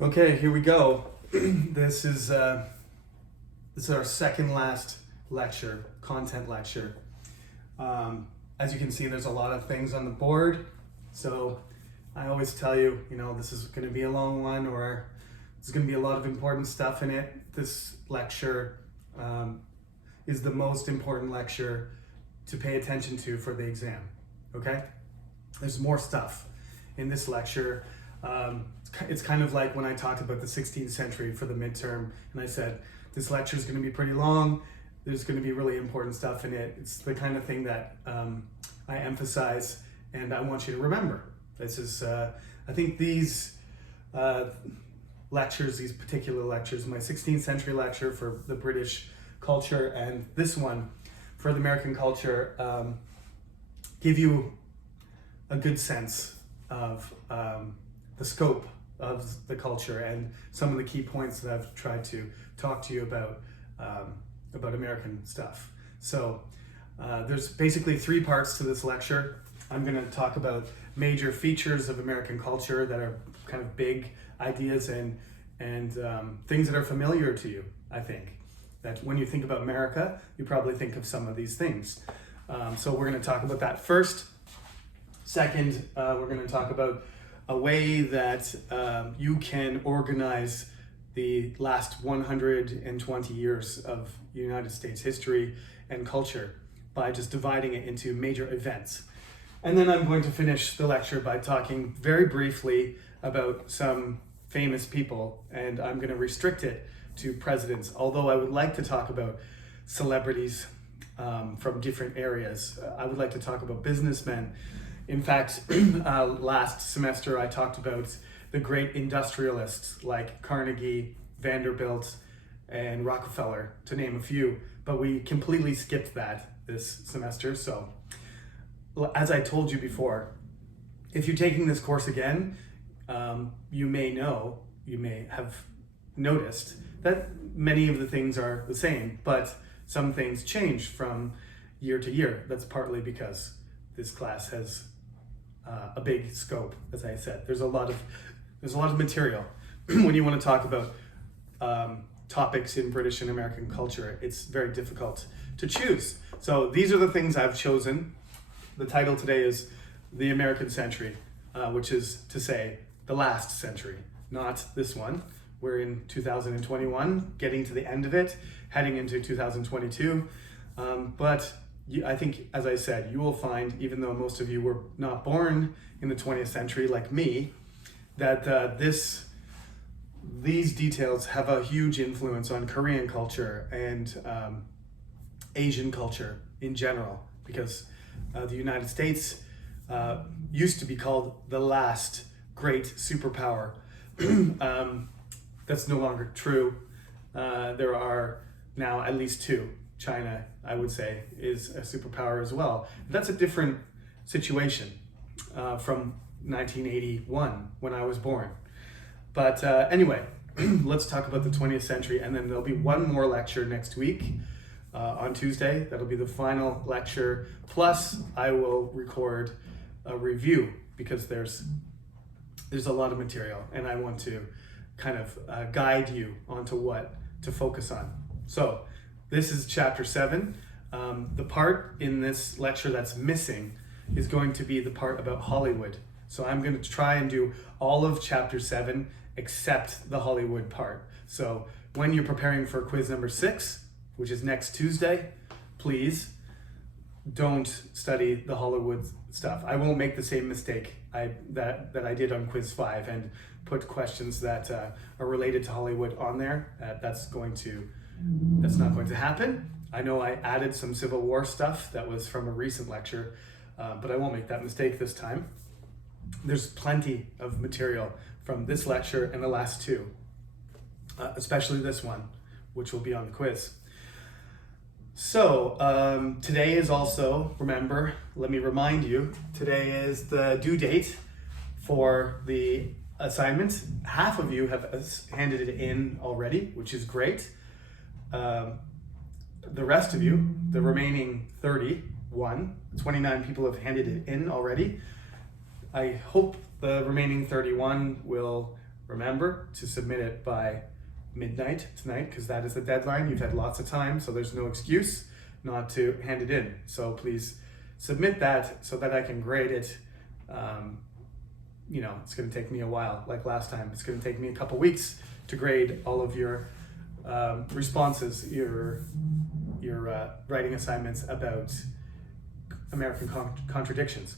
Okay, here we go. This is our second last lecture, content lecture. As you can see, there's a lot of things on the board. So I always tell you, this is going to be a long one, or there's going to be a lot of important stuff in it. This lecture is the most important lecture to pay attention to for the exam. Okay? There's more stuff in this lecture. It's kind of like when I talked about the 16th century for the midterm, and I said, this lecture is going to be pretty long. There's going to be really important stuff in it. It's the kind of thing that I emphasize and I want you to remember. This is, I think these lectures, these particular lectures, my 16th century lecture for the British culture and this one for the American culture, give you a good sense of the scope of the culture and some of the key points that I've tried to talk to you about American stuff. So there's basically three parts to this lecture. I'm going to talk about major features of American culture that are kind of big ideas and things that are familiar to you. I think that when you think about America, you probably think of some of these things. So we're going to talk about that first. Second, we're going to talk about a way that you can organize the last 120 years of United States history and culture by just dividing it into major events. And then I'm going to finish the lecture by talking very briefly about some famous people, and I'm going to restrict it to presidents, although I would like to talk about celebrities from different areas. I would like to talk about businessmen. In fact, last semester I talked about the great industrialists like Carnegie, Vanderbilt, and Rockefeller, to name a few, but we completely skipped that this semester. So, as I told you before, if you're taking this course again, you may have noticed that many of the things are the same, but some things change from year to year. That's partly because this class has a big scope. As I said, there's a lot of material. When you want to talk about topics in British and American culture, it's very difficult to choose. So these are the things I've chosen. The title today is The American Century, which is to say the last century, not this one. We're in 2021, getting to the end of it, heading into 2022. But I think, as I said, you will find, even though most of you were not born in the 20th century like me, that these details have a huge influence on Korean culture and Asian culture in general, because the United States used to be called the last great superpower. That's no longer true. There are now at least two. China, I would say, is a superpower as well. That's a different situation from 1981 when I was born. But anyway, let's talk about the 20th century, and then there'll be one more lecture next week on Tuesday. That'll be the final lecture. Plus, I will record a review because there's a lot of material, and I want to kind of guide you onto what to focus on. So this is chapter 7. The part in this lecture that's missing is going to be the part about Hollywood. So I'm going to try and do all of chapter 7 except the Hollywood part. So when you're preparing for quiz number 6, which is next Tuesday, please don't study the Hollywood stuff. I won't make the same mistake that I did on quiz 5 and put questions that are related to Hollywood on there. That's not going to happen. I know I added some Civil War stuff that was from a recent lecture, but I won't make that mistake this time. There's plenty of material from this lecture and the last two, especially this one, which will be on the quiz. So today is also, remember, let me remind you, today is the due date for the assignment. Half of you have handed it in already, which is great. The rest of you, the remaining 29 people have handed it in already. I hope the remaining 31 will Remember to submit it by midnight tonight, because that is the deadline. You've had lots of time, so there's no excuse not to hand it in. So please submit that so that I can grade it. It's going to take me a while, like last time. It's going to take me a couple weeks to grade all of your responses, your writing assignments about American contradictions.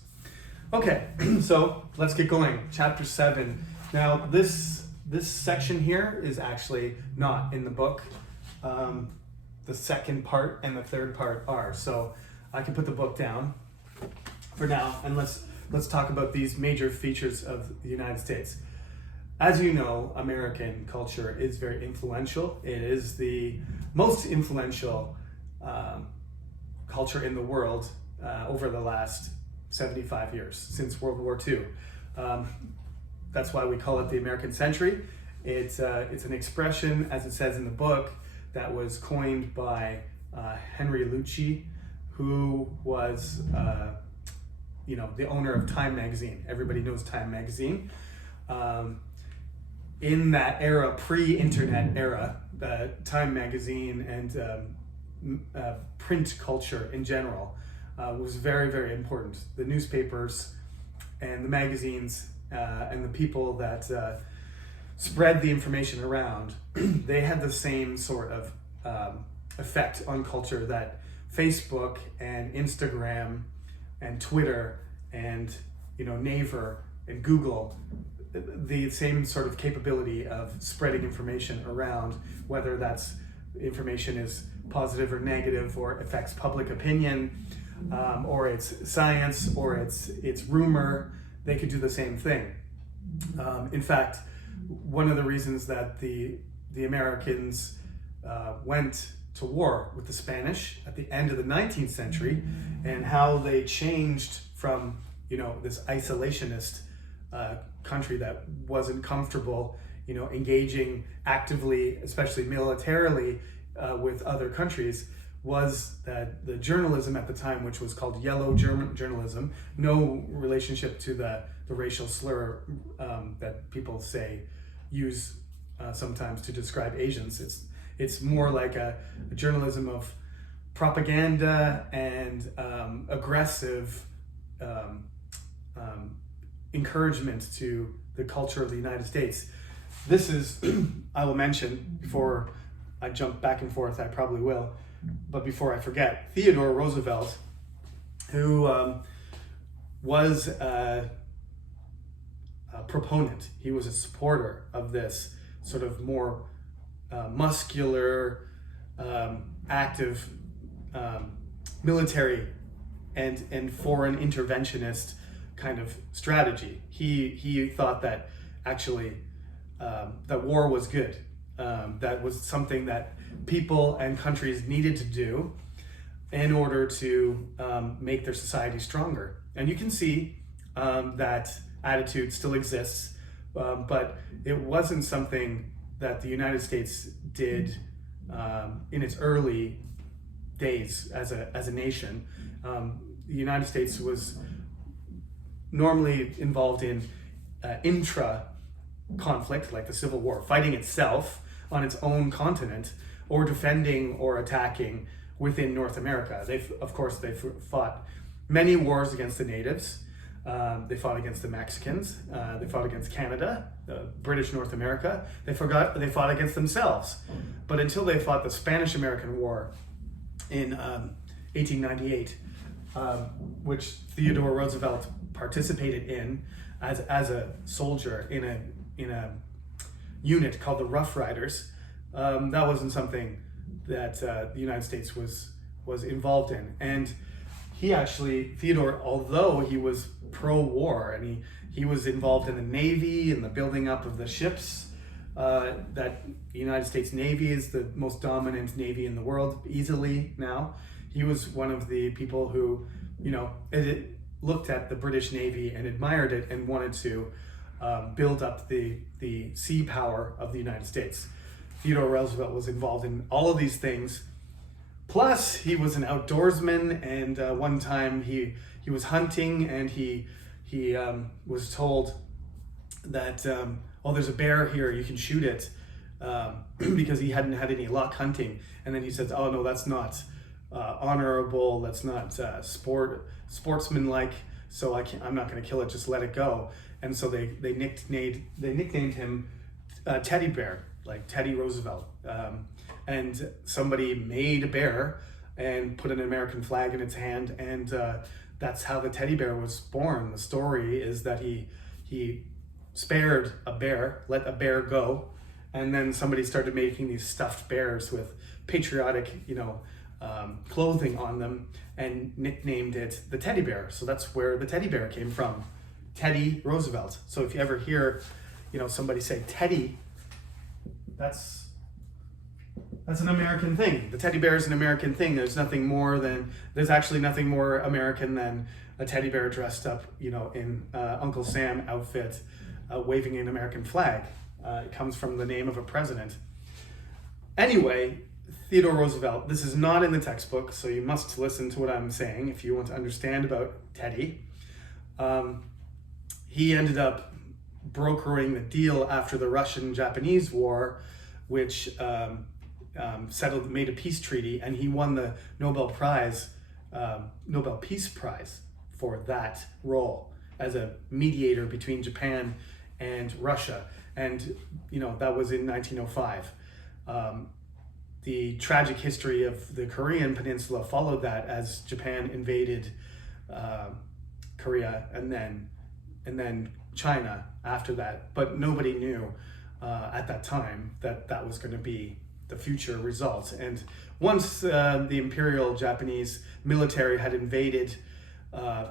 Okay, so let's get going. Chapter 7. Now this section here is actually not in the book. The second part and the third part are. So I can put the book down for now, and let's talk about these major features of the United States. As you know, American culture is very influential. It is the most influential culture in the world over the last 75 years, since World War II. That's why we call it the American century. It's an expression, as it says in the book, that was coined by Henry Lucci, who was the owner of Time magazine. Everybody knows Time magazine. In that era, pre-internet era, Time magazine and print culture in general was very, very important. The newspapers and the magazines and the people that spread the information around, they had the same sort of effect on culture that Facebook and Instagram and Twitter and Naver and Google, the same sort of capability of spreading information around, whether that's information is positive or negative, or affects public opinion, or it's science, or it's rumor. They could do the same thing. In fact, one of the reasons that the Americans went to war with the Spanish at the end of the 19th century, and how they changed from this isolationist country that wasn't comfortable engaging actively, especially militarily, with other countries, was that the journalism at the time, which was called yellow journalism, no relationship to the racial slur that people use sometimes to describe Asians. It's more like a journalism of propaganda and aggressive encouragement to the culture of the United States. This is, I will mention before I jump back and forth, I probably will, but before I forget, Theodore Roosevelt, who was a proponent, he was a supporter of this sort of more muscular, active military and foreign interventionist kind of strategy. He thought that actually that war was good. That was something that people and countries needed to do in order to make their society stronger. And you can see that attitude still exists, but it wasn't something that the United States did in its early days as a nation. The United States was normally involved in intra-conflict, like the Civil War, fighting itself on its own continent, or defending or attacking within North America. They fought many wars against the natives. They fought against the Mexicans. They fought against Canada, British North America. They fought against themselves. But until they fought the Spanish-American War in 1898, which Theodore Roosevelt participated in as a soldier in a unit called the Rough Riders, that wasn't something that the United States was involved in. And Theodore, although he was pro-war and he was involved in the Navy and the building up of the ships, that the United States Navy is the most dominant Navy in the world easily now. He was one of the people who, looked at the British Navy and admired it and wanted to build up the sea power of the United States. Theodore Roosevelt was involved in all of these things. Plus, he was an outdoorsman, and one time he was hunting, and he was told that oh, there's a bear here, you can shoot it, because he hadn't had any luck hunting. And then he says, oh no, that's not honorable, that's not sportsmanlike, so I'm not going to kill it, just let it go. And so they nicknamed him Teddy Bear, like Teddy Roosevelt. And somebody made a bear and put an American flag in its hand, and that's how the teddy bear was born. The story is that he spared a bear, let a bear go, and then somebody started making these stuffed bears with patriotic, clothing on them, and nicknamed it the teddy bear. So that's where the teddy bear came from, Teddy Roosevelt. So if you ever hear, somebody say Teddy, that's an American thing. The teddy bear is an American thing. There's actually nothing more American than a teddy bear dressed up, in Uncle Sam outfit, waving an American flag. It comes from the name of a president. Anyway, Theodore Roosevelt, this is not in the textbook, so you must listen to what I'm saying if you want to understand about Teddy. He ended up brokering the deal after the Russian-Japanese War, which made a peace treaty, and he won the Nobel Peace Prize for that role as a mediator between Japan and Russia. And that was in 1905. The tragic history of the Korean Peninsula followed that, as Japan invaded Korea and then China after that. But nobody knew at that time that was going to be the future result. And once the Imperial Japanese military had invaded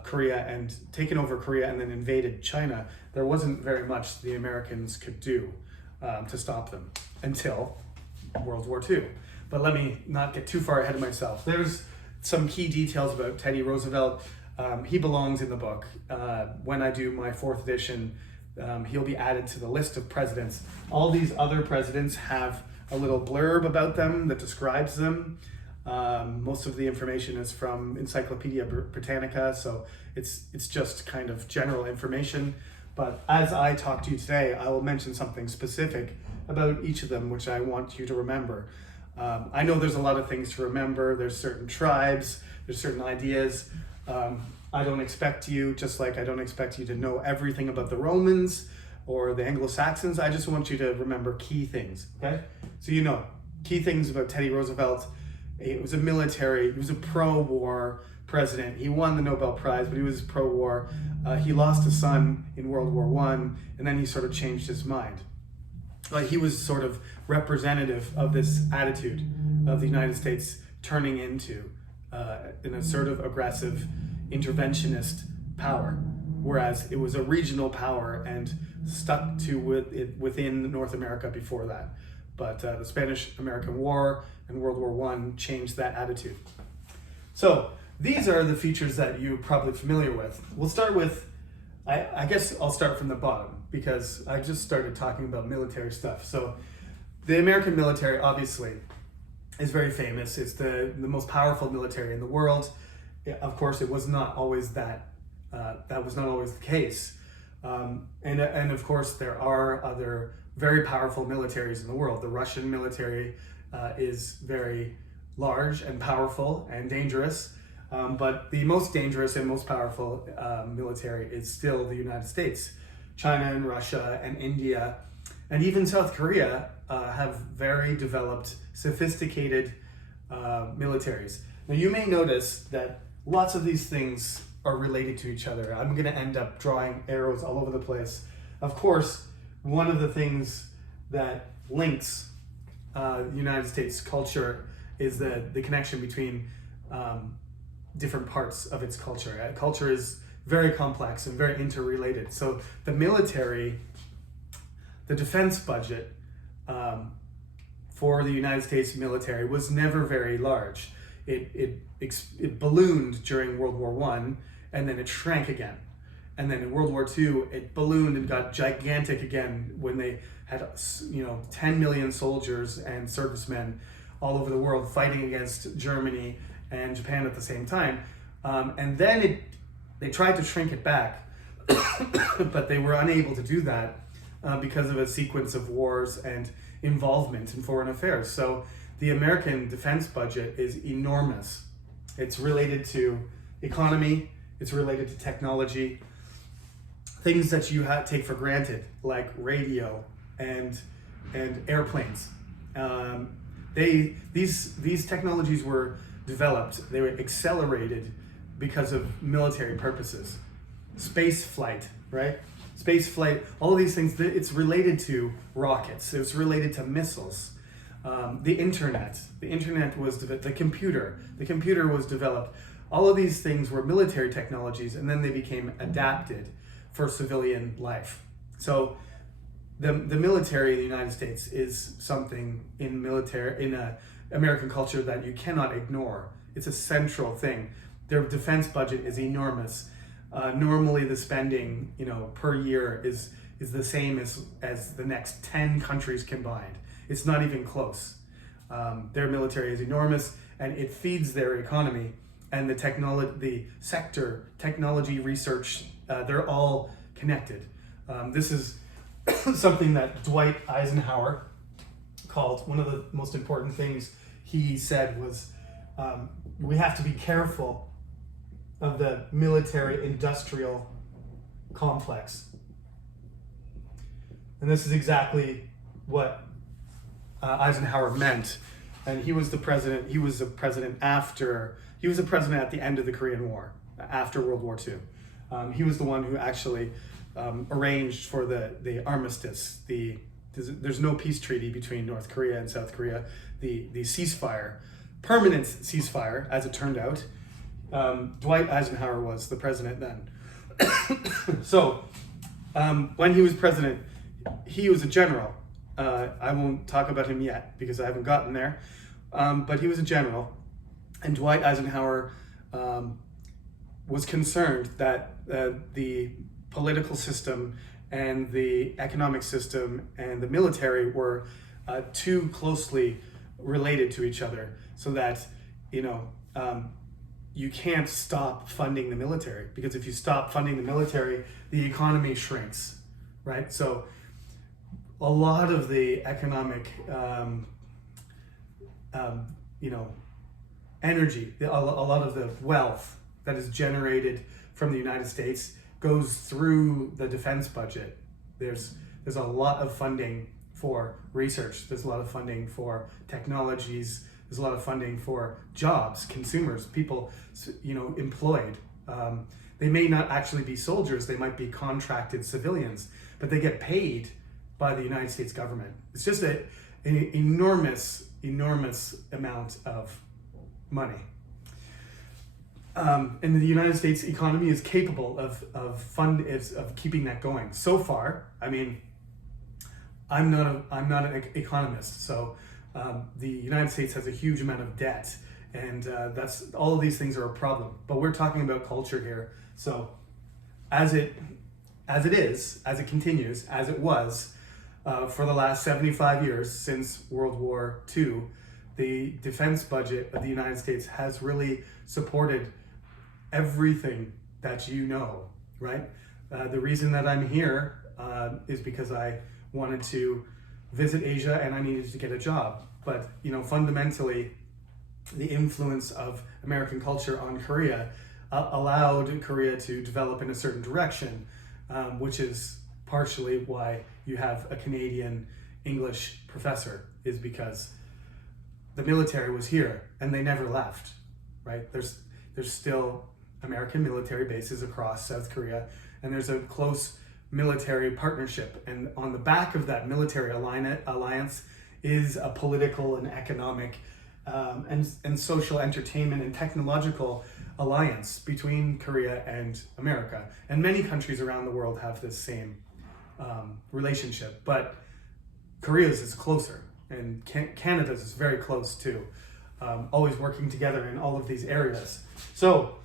Korea and taken over Korea and then invaded China, there wasn't very much the Americans could do to stop them until World War II. But let me not get too far ahead of myself. There's some key details about Teddy Roosevelt. He belongs in the book. When I do my 4th edition, he'll be added to the list of presidents. All these other presidents have a little blurb about them that describes them. Most of the information is from Encyclopedia Britannica, so it's just kind of general information. But as I talk to you today, I will mention something specific about each of them, which I want you to remember. I know there's a lot of things to remember. There's certain tribes, there's certain ideas. I don't expect you, just like I don't expect you to know everything about the Romans or the Anglo-Saxons. I just want you to remember key things, okay? So key things about Teddy Roosevelt. He was a pro-war president. He won the Nobel Prize, but he was pro-war. He lost a son in World War I, and then he sort of changed his mind. He was sort of representative of this attitude of the United States turning into an assertive, aggressive, interventionist power, whereas it was a regional power and stuck to within North America before that. But the Spanish-American War and World War I changed that attitude. So these are the features that you're probably familiar with. We'll start with, I guess I'll start from the bottom, because I just started talking about military stuff. So the American military, obviously, is very famous. It's the most powerful military in the world. Of course, it was not always that was not always the case. And of course, there are other very powerful militaries in the world. The Russian military is very large and powerful and dangerous. But the most dangerous and most powerful military is still the United States. China and Russia and India and even South Korea have very developed, sophisticated militaries. Now you may notice that lots of these things are related to each other. I'm going to end up drawing arrows all over the place. Of course, one of the things that links the United States culture is the connection between different parts of its culture. Culture is very complex and very interrelated. So the military, the defense budget for the United States military was never very large. It ballooned during World War I, and then it shrank again. And then in World War II, it ballooned and got gigantic again when they had 10 million soldiers and servicemen all over the world fighting against Germany and Japan at the same time. And then they tried to shrink it back, but they were unable to do that because of a sequence of wars and involvement in foreign affairs. So the American defense budget is enormous. It's related to economy, it's related to technology, things that you take for granted, like radio and airplanes. These technologies were developed, they were accelerated because of military purposes. Space flight, right? Space flight, all of these things, it's related to rockets, it's related to missiles. The internet was developed, the computer was developed. All of these things were military technologies, and then they became adapted for civilian life. So the military in the United States is something in American culture that you cannot ignore. It's a central thing. Their defense budget is enormous. Normally the spending, per year is the same as the next 10 countries combined. It's not even close. Their military is enormous, and it feeds their economy. And the technology research, they're all connected. This is something that Dwight Eisenhower called one of the most important things he said was, we have to be careful of the military-industrial complex. And this is exactly what Eisenhower meant. And he was the president at the end of the Korean War, after World War II. He was the one who actually arranged for the armistice. There's no peace treaty between North Korea and South Korea. The ceasefire, permanent ceasefire, as it turned out. Dwight Eisenhower was the president then. So when he was president, he was a general. I won't talk about him yet because I haven't gotten there. But he was a general, and Dwight Eisenhower was concerned that the political system and the economic system and the military were too closely related to each other, so that you can't stop funding the military, because if you stop funding the military, the economy shrinks, right? So a lot of the economic energy, a lot of the wealth that is generated from the United States goes through the defense budget. There's a lot of funding for research. There's a lot of funding for technologies. There's a lot of funding for jobs, consumers, people, employed. They may not actually be soldiers. They might be contracted civilians, but they get paid by the United States government. It's just an enormous amount of money. And the United States economy is capable of keeping that going. So far, I mean, I'm not an economist, so the United States has a huge amount of debt, and that's all of these things are a problem. But we're talking about culture here. So as it continues, as it was for the last 75 years since World War II, the defense budget of the United States has really supported everything that right? The reason that I'm here is because I wanted to visit Asia and I needed to get a job. But, fundamentally, the influence of American culture on Korea allowed Korea to develop in a certain direction, which is partially why you have a Canadian English professor, is because the military was here and they never left, right? There's still American military bases across South Korea, and there's a close military partnership. And on the back of that military alliance is a political and economic and social entertainment and technological alliance between Korea and America. And many countries around the world have this same relationship, but Korea's is closer, and Canada's is very close too, always working together in all of these areas. So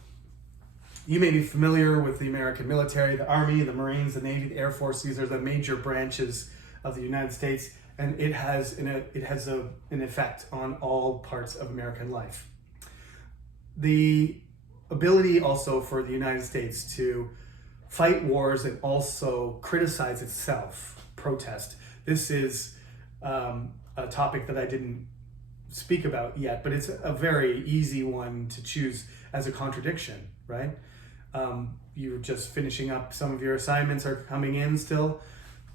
you may be familiar with the American military, the Army, the Marines, the Navy, the Air Force. These are the major branches of the United States, and it has an effect on all parts of American life. The ability also for the United States to fight wars and also criticize itself protest. This is a topic that I didn't speak about yet, but it's a very easy one to choose as a contradiction, right? You're just finishing up, some of your assignments are coming in still.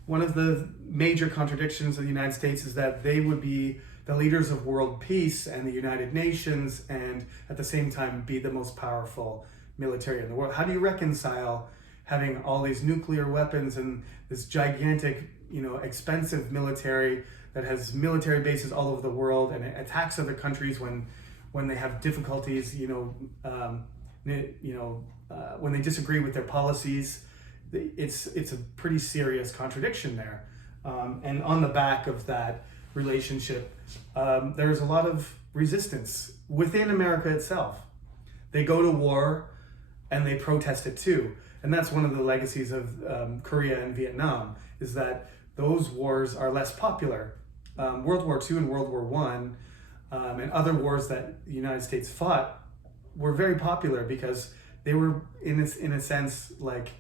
One of the major contradictions of the United States is that they would be the leaders of world peace and the United Nations, and at the same time be the most powerful military in the world. How do you reconcile having all these nuclear weapons and this gigantic, expensive military that has military bases all over the world and attacks other countries when they have difficulties, when they disagree with their policies? It's a pretty serious contradiction there. And on the back of that relationship, there's a lot of resistance within America itself. They go to war and they protest it too. And that's one of the legacies of Korea and Vietnam, is that those wars are less popular. World War II and World War I and other wars that the United States fought were very popular because they were, in a sense, like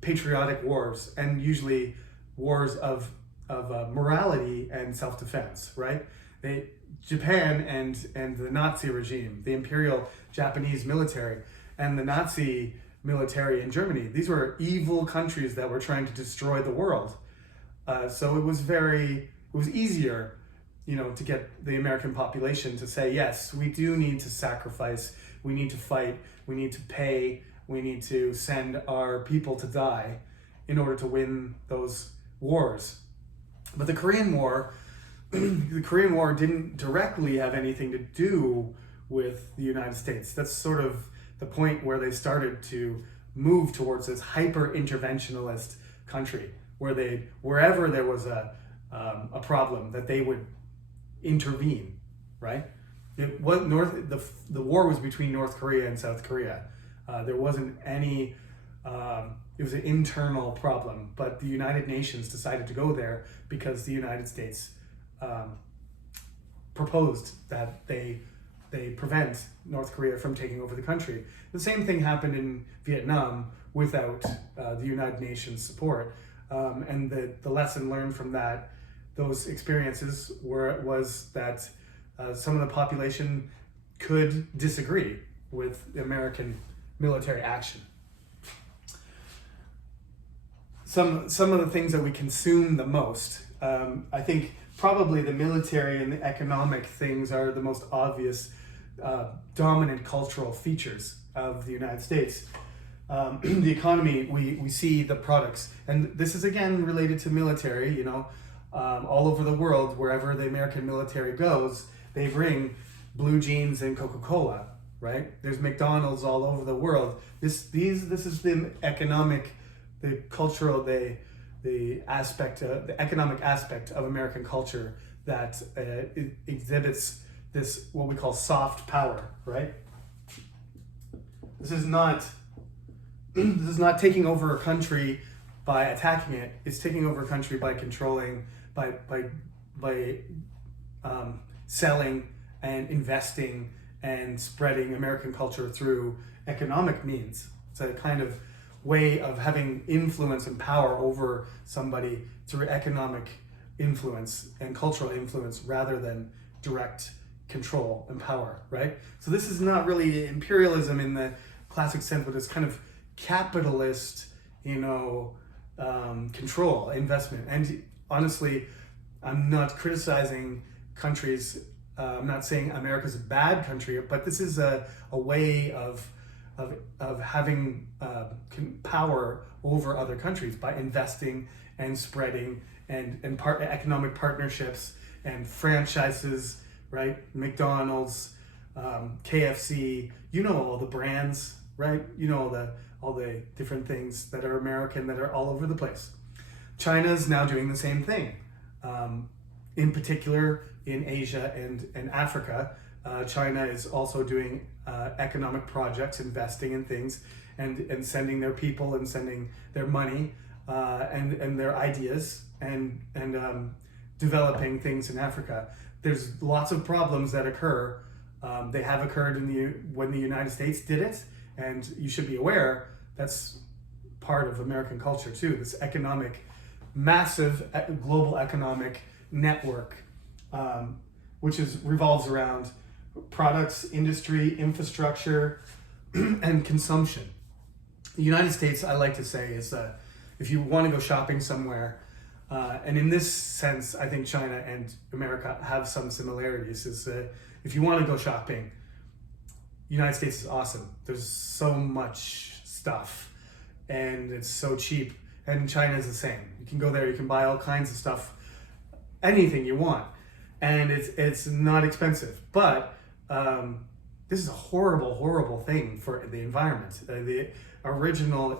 patriotic wars, and usually wars of morality and self-defense, right? Japan and the Nazi regime, the Imperial Japanese military, and the Nazi military in Germany, these were evil countries that were trying to destroy the world. So it was easier, to get the American population to say, yes, we do need to sacrifice, we need to fight, we need to pay, we need to send our people to die in order to win those wars. But the Korean War didn't directly have anything to do with the United States. That's sort of the point where they started to move towards this hyper-interventionalist country, wherever there was a problem, that they would intervene, right? The war was between North Korea and South Korea. There wasn't any, it was an internal problem, but the United Nations decided to go there because the United States proposed that they prevent North Korea from taking over the country. The same thing happened in Vietnam without the United Nations support. And the lesson learned from those experiences was that some of the population could disagree with American military action. Some of the things that we consume the most, I think probably the military and the economic things are the most obvious dominant cultural features of the United States. The economy, we see the products, and this is again related to military, all over the world, wherever the American military goes, they bring blue jeans and Coca-Cola, right? There's McDonald's all over the world. This is the economic, the cultural, the economic aspect of American culture that it exhibits this, what we call soft power, right? This is not taking over a country by attacking it. It's taking over a country by controlling, by selling and investing and spreading American culture through economic means. It's a kind of way of having influence and power over somebody through economic influence and cultural influence rather than direct control and power, right? So this is not really imperialism in the classic sense, but it's kind of capitalist, control, investment. And honestly, I'm not criticizing countries. I'm not saying America's a bad country, but this is a way of having power over other countries by investing and spreading and economic partnerships and franchises, right? McDonald's, KFC, all the brands, right? All the different things that are American that are all over the place. China's now doing the same thing. In particular, in Asia and Africa, China is also doing economic projects, investing in things, and sending their people and sending their money and their ideas and developing things in Africa. There's lots of problems that occur. They have occurred when the United States did it, and you should be aware that's part of American culture too. This economic massive global economic network, which revolves around products, industry, infrastructure, and consumption. The United States, I like to say, is if you want to go shopping somewhere, and in this sense, I think China and America have some similarities, is if you want to go shopping, United States is awesome. There's so much stuff, and it's so cheap. And China is the same. You can go there, you can buy all kinds of stuff, anything you want, and it's not expensive. But this is a horrible, horrible thing for the environment. The original,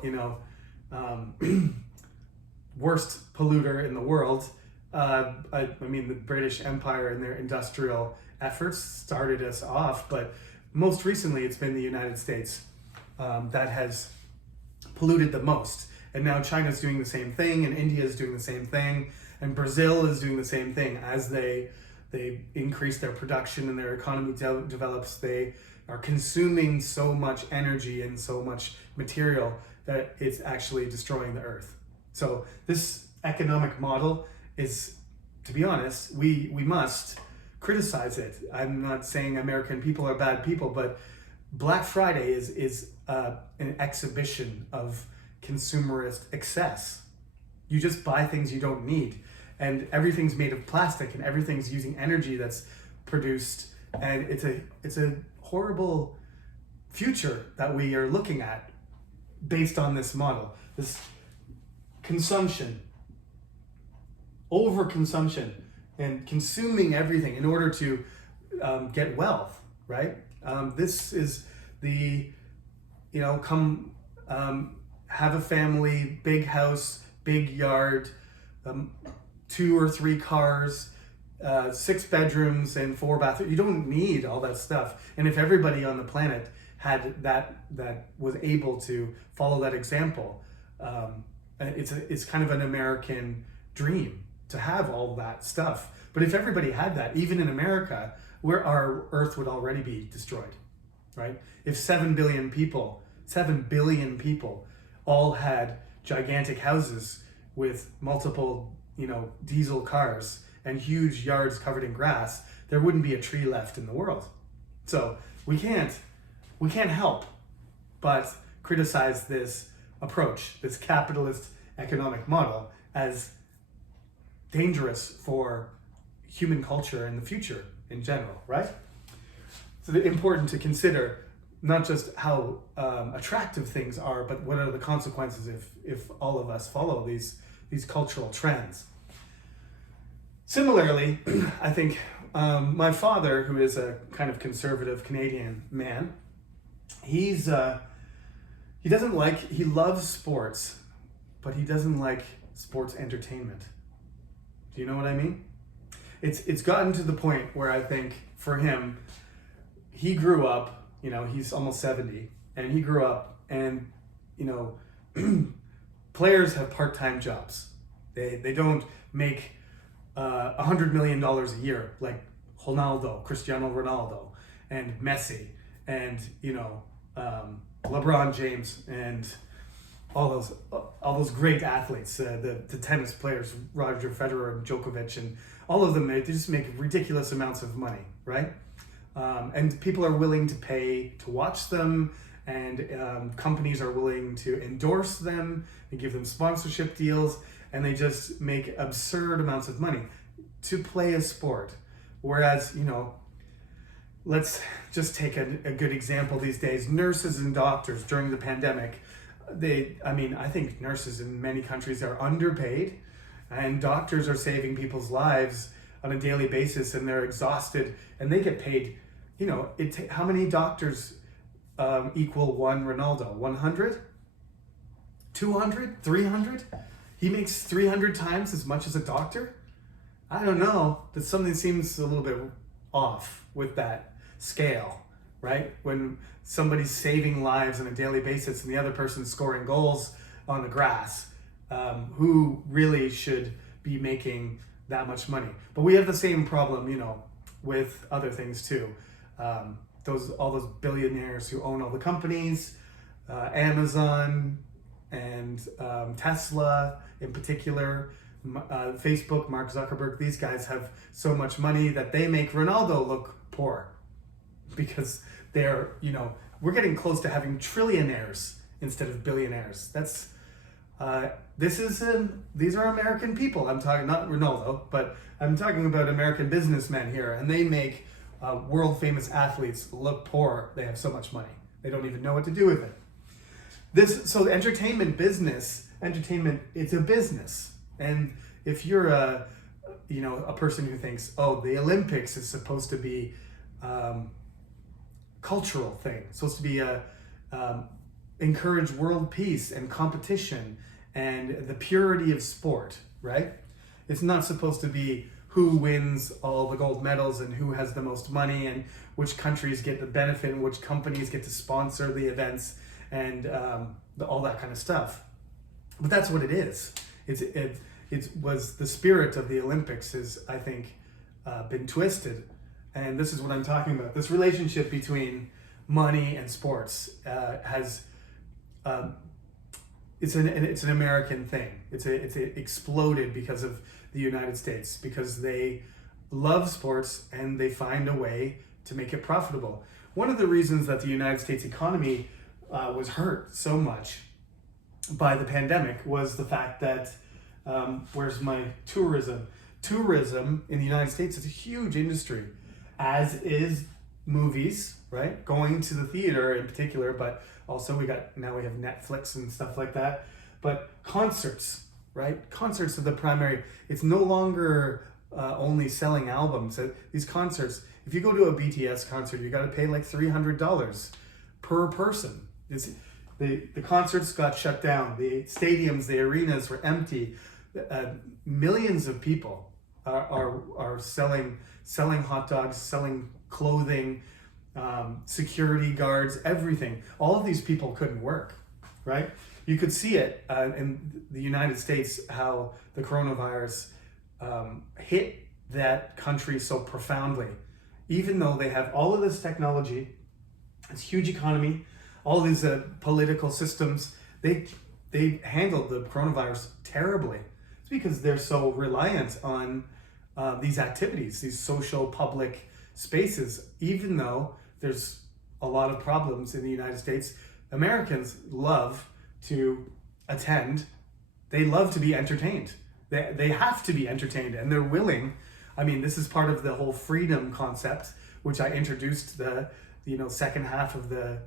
worst polluter in the world. I mean, the British Empire and their industrial efforts started us off, but most recently it's been the United States that has polluted the most. And now China's doing the same thing, and India is doing the same thing, and Brazil is doing the same thing. As they increase their production and their economy develops, they are consuming so much energy and so much material that it's actually destroying the earth. So this economic model is, to be honest, we must criticize it. I'm not saying American people are bad people, but Black Friday is an exhibition of consumerist excess. You just buy things you don't need, and everything's made of plastic, and everything's using energy that's produced, and it's a horrible future that we are looking at based on this model. This consumption, overconsumption, and consuming everything in order to get wealth, right? This is the, have a family, big house, big yard, 2 or 3 cars, 6 bedrooms and 4 bathrooms. You don't need all that stuff. And if everybody on the planet had that was able to follow that example, it's kind of an American dream to have all that stuff. But if everybody had that, even in America, where our Earth would already be destroyed, right? If 7 billion people all had gigantic houses with multiple, diesel cars and huge yards covered in grass, there wouldn't be a tree left in the world. So we can't help but criticize this approach, this capitalist economic model, as dangerous for human culture and the future in general, right? So it's important to consider not just how attractive things are, but what are the consequences if all of us follow these cultural trends. Similarly, I think my father, who is a kind of conservative Canadian man, he loves sports, but he doesn't like sports entertainment. Do you know what I mean? It's gotten to the point where I think for him, he grew up, he's almost 70, and he grew up, and players have part-time jobs. They don't make $100 million a year like Cristiano Ronaldo, and Messi, and LeBron James, and all those great athletes, the tennis players, Roger Federer and Djokovic, and all of them, they just make ridiculous amounts of money, right? And people are willing to pay to watch them, and companies are willing to endorse them and give them sponsorship deals, and they just make absurd amounts of money to play a sport. Whereas, let's just take a good example these days. Nurses and doctors during the pandemic, I think nurses in many countries are underpaid, and doctors are saving people's lives on a daily basis, and they're exhausted, and they get paid, how many doctors equal one Ronaldo? 100? 200? 300? He makes 300 times as much as a doctor? I don't know. That something seems a little bit off with that scale, right? When somebody's saving lives on a daily basis and the other person's scoring goals on the grass, who really should be making that much money? But we have the same problem, with other things too. All those billionaires who own all the companies, Amazon and Tesla in particular, Facebook, Mark Zuckerberg, these guys have so much money that they make Ronaldo look poor because they're, we're getting close to having trillionaires instead of billionaires. These are American people. I'm talking, not Ronaldo, but I'm talking about American businessmen here, and they make world famous athletes look poor. They have so much money. They don't even know what to do with it. So entertainment, it's a business. And if you're a person who thinks, oh, the Olympics is supposed to be cultural thing, it's supposed to be encourage world peace and competition and the purity of sport, right? It's not supposed to be who wins all the gold medals and who has the most money and which countries get the benefit and which companies get to sponsor the events and all that kind of stuff. But that's what it is. It was the spirit of the Olympics has, I think, been twisted. And this is what I'm talking about. This relationship between money and sports it's an American thing. It's exploded because of the United States, because they love sports and they find a way to make it profitable. One of the reasons that the United States economy was hurt so much by the pandemic was the fact that where's my tourism? Tourism in the United States is a huge industry, as is movies, right? Going to the theater in particular, but also we have Netflix and stuff like that. But concerts, right? Concerts are the primary. It's no longer only selling albums. These concerts, if you go to a BTS concert, you got to pay like $300 per person. The concerts got shut down. The stadiums, the arenas were empty. Millions of people are selling hot dogs, selling clothing, security guards, everything. All of these people couldn't work, right? You could see it in the United States, how the coronavirus hit that country so profoundly. Even though they have all of this technology, this huge economy, all these political systems, they handled the coronavirus terribly. It's because they're so reliant on these activities, these social public spaces. Even though there's a lot of problems in the United States, Americans love to attend. They love to be entertained. They have to be entertained, and they're willing. I mean, this is part of the whole freedom concept, which I introduced the second half of the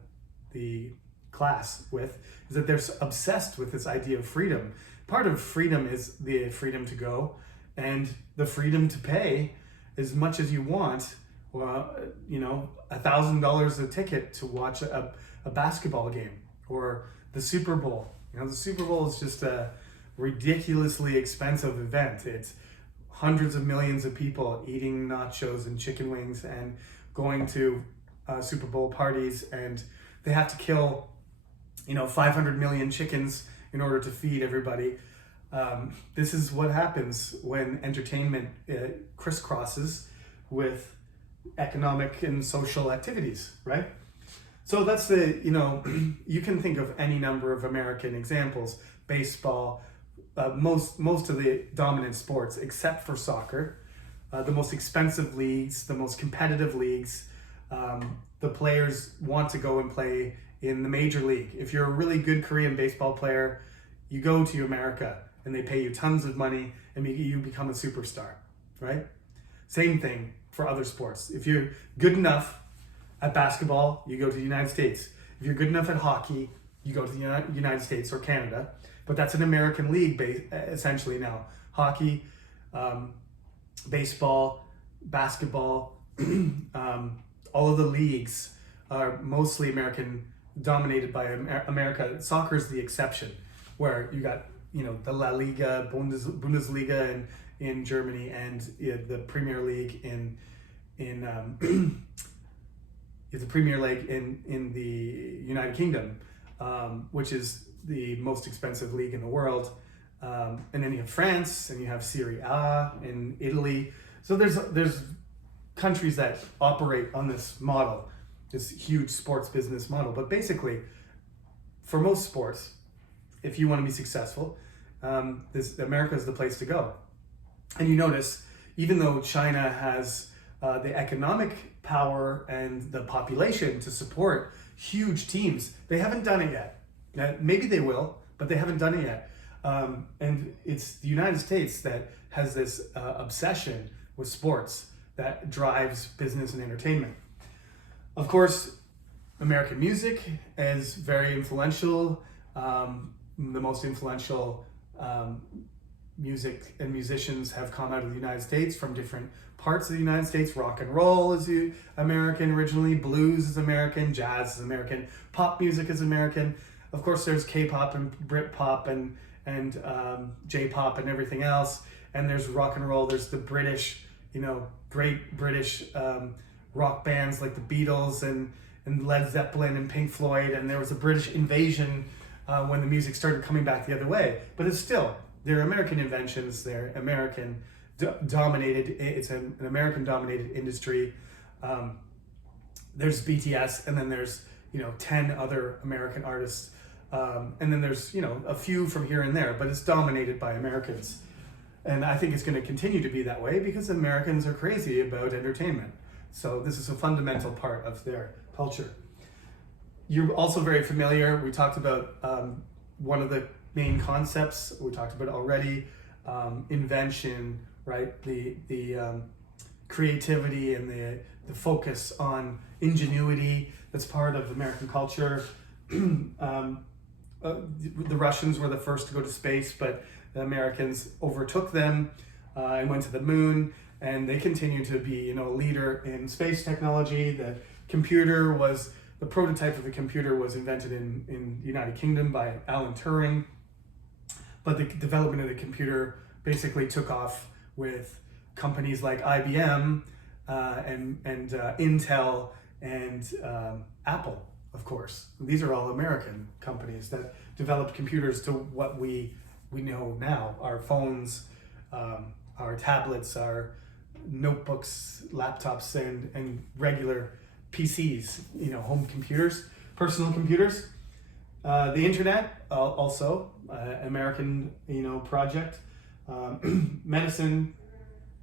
class with, is that they're obsessed with this idea of freedom. Part of freedom is the freedom to go and the freedom to pay as much as you want. $1,000 a ticket to watch a basketball game or the Super Bowl. The Super Bowl is just a ridiculously expensive event. It's hundreds of millions of people eating nachos and chicken wings and going to Super Bowl parties, and they have to kill 500 million chickens in order to feed everybody. This is what happens when entertainment crisscrosses with economic and social activities, right? So that's you can think of any number of American examples. Baseball, most of the dominant sports, except for soccer, the most expensive leagues, the most competitive leagues. The players want to go and play in the major league. If you're a really good Korean baseball player, you go to America and they pay you tons of money and you become a superstar, right? Same thing for other sports. If you're good enough at basketball, you go to the United States. If you're good enough at hockey, you go to the United States or Canada. But that's an American league essentially now. Hockey, baseball, basketball, all of the leagues are mostly American, dominated by America. Soccer is the exception, where you got the La Liga, Bundesliga in Germany, and the Premier League in the Premier League in the United Kingdom, which is the most expensive league in the world. And then you have France, and you have Serie A in Italy. So there's countries that operate on this model, this huge sports business model. But basically, for most sports, if you want to be successful, America is the place to go. And you notice, even though China has the economic power and the population to support huge teams, they haven't done it yet. Now, maybe they will, but they haven't done it yet. And it's the United States that has this obsession with sports that drives business and entertainment. Of course, American music is very influential. The most influential music and musicians have come out of the United States from different parts of the United States. Rock and roll is American originally, blues is American, jazz is American, pop music is American. Of course, there's K-pop and Britpop and J-pop and everything else. And there's rock and roll. There's the British, great British rock bands like the Beatles and Led Zeppelin and Pink Floyd. And there was a British invasion when the music started coming back the other way. But it's still, they're American inventions. They're American dominated. It's an American dominated industry. There's BTS, and then there's 10 other American artists, and then there's a few from here and there, but it's dominated by Americans. And I think it's going to continue to be that way because Americans are crazy about entertainment. So this is a fundamental part of their culture. You're also very familiar. We talked about one of the main concepts we talked about already, invention, right? The creativity and the focus on ingenuity that's part of American culture. The Russians were the first to go to space, but the Americans overtook them and went to the moon, and they continue to be a leader in space technology. The prototype of the computer was invented in the United Kingdom by Alan Turing, but the development of the computer basically took off with companies like IBM and Intel and Apple, of course. These are all American companies that developed computers to what we know now. Our phones, our tablets, our notebooks, laptops, and regular PCs, home computers, personal computers. The internet, also American, project. Medicine,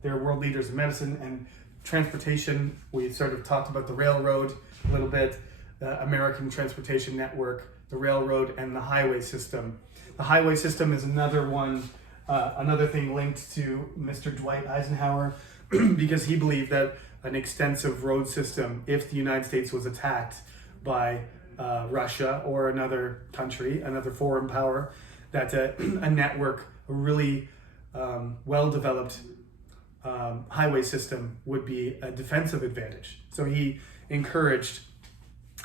they're world leaders in medicine. And transportation, we sort of talked about the railroad a little bit, the American transportation network, the railroad, and the highway system. The highway system is another one, another thing linked to Mr. Dwight Eisenhower, because he believed that an extensive road system, if the United States was attacked by Russia or another country, another foreign power, that a network, a really well-developed highway system would be a defensive advantage. So he encouraged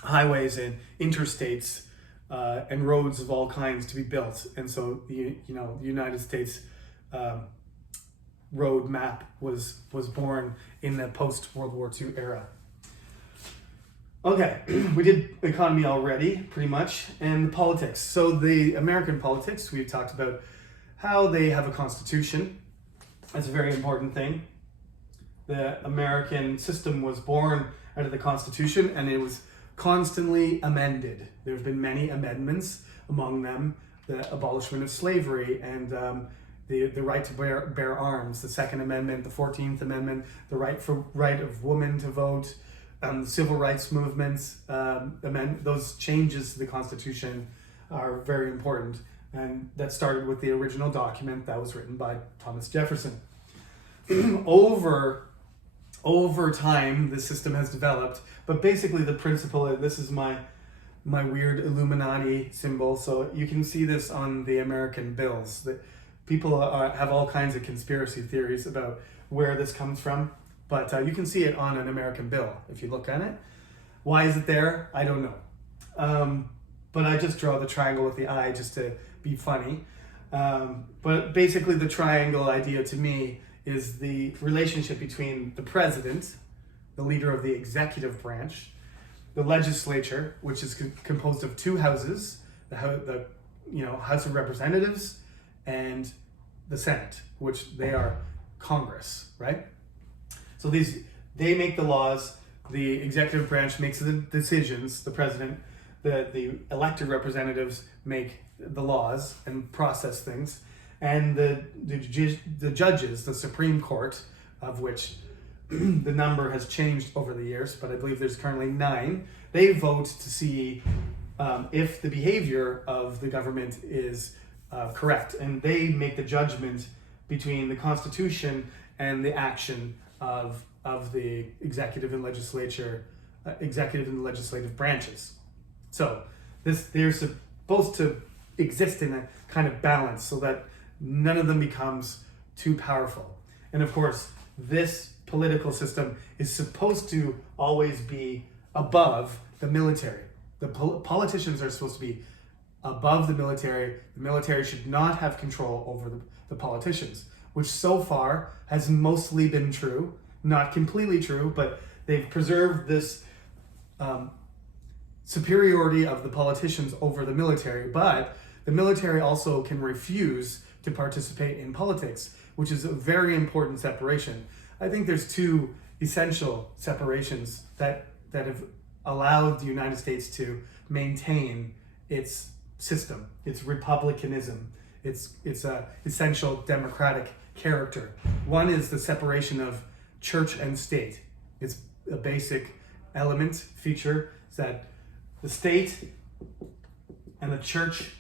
highways and interstates and roads of all kinds to be built. And so the United States road map was born in the post-World War II era. Okay, we did economy already, pretty much, and politics. So the American politics, we've talked about how they have a constitution. That's a very important thing. The American system was born out of the Constitution, and it was constantly amended. There's been many amendments, among them the abolishment of slavery and the right to bear arms, the Second Amendment, the 14th Amendment, the right of women to vote, the civil rights movements. Those changes to the Constitution are very important. And that started with the original document that was written by Thomas Jefferson. Over time, the system has developed, but basically the principle, this is my weird Illuminati symbol, so you can see this on the American bills. That people have all kinds of conspiracy theories about where this comes from, but you can see it on an American bill if you look at it. Why is it there? I don't know. But I just draw the triangle with the eye just to be funny. But basically the triangle idea to me is the relationship between the president, the leader of the executive branch, the legislature, which is composed of two houses, the House of Representatives and the Senate, which they are Congress, right? So they make the laws, the executive branch makes the decisions, the president, the elected representatives make the laws and process things, And the judges, the Supreme Court, of which the number has changed over the years, but I believe there's currently 9, they vote to see if the behavior of the government is correct. And they make the judgment between the Constitution and the action of the executive and legislative branches. So they're supposed to exist in a kind of balance so that none of them becomes too powerful. And of course, this political system is supposed to always be above the military. The politicians are supposed to be above the military. The military should not have control over the politicians, which so far has mostly been true. Not completely true, but they've preserved this superiority of the politicians over the military. But the military also can refuse to participate in politics, which is a very important separation. I think there's 2 essential separations that have allowed the United States to maintain its system, its republicanism, its essential democratic character. One is the separation of church and state. It's a basic element, feature, is that the state and the church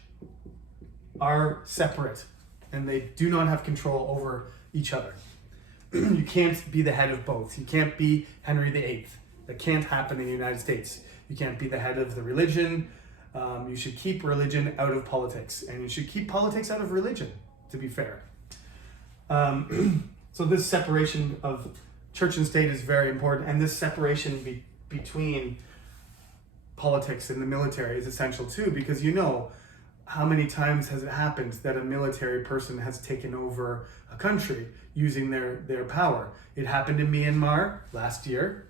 are separate and they do not have control over each other. You can't be the head of both. You can't be Henry VIII. That can't happen in the United States. You can't be the head of the religion. You should keep religion out of politics, and you should keep politics out of religion, to be fair. So this separation of church and state is very important, and this separation between politics and the military is essential too, because you know how many times has it happened that a military person has taken over a country using their power. It happened in Myanmar last year.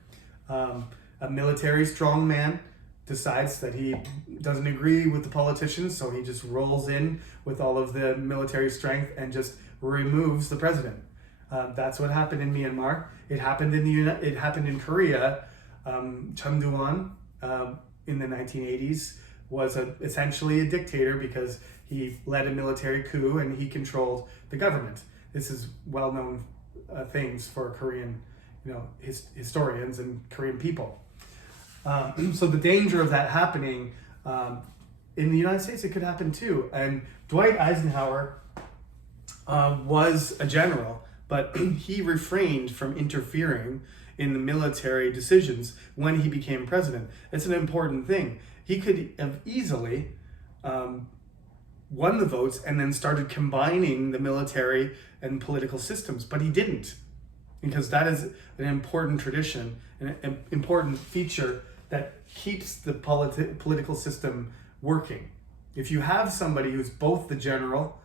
A military strongman decides that he doesn't agree with the politicians, so he just rolls in with all of the military strength and just removes the president. That's what happened in Myanmar. It happened in Korea. Chun Doo-hwan in the 1980s was essentially a dictator because he led a military coup and he controlled the government. This is well-known things for Korean, historians and Korean people. So the danger of that happening in the United States, it could happen too. And Dwight Eisenhower was a general, but he refrained from interfering in the military decisions when he became president. It's an important thing. He could have easily won the votes and then started combining the military and political systems, but he didn't, because that is an important tradition, an important feature that keeps the political system working. If you have somebody who's both the general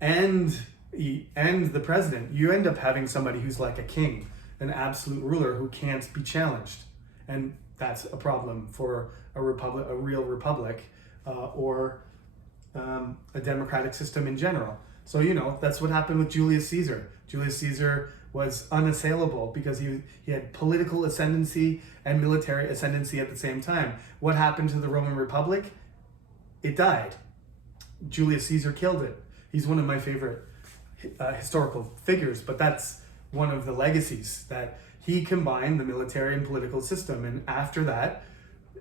and the president, you end up having somebody who's like a king, an absolute ruler who can't be challenged. And that's a problem for a real republic, or a democratic system in general. So, that's what happened with Julius Caesar. Julius Caesar was unassailable because he had political ascendancy and military ascendancy at the same time. What happened to the Roman Republic? It died. Julius Caesar killed it. He's one of my favorite historical figures, but that's one of the legacies, that he combined the military and political system. And after that,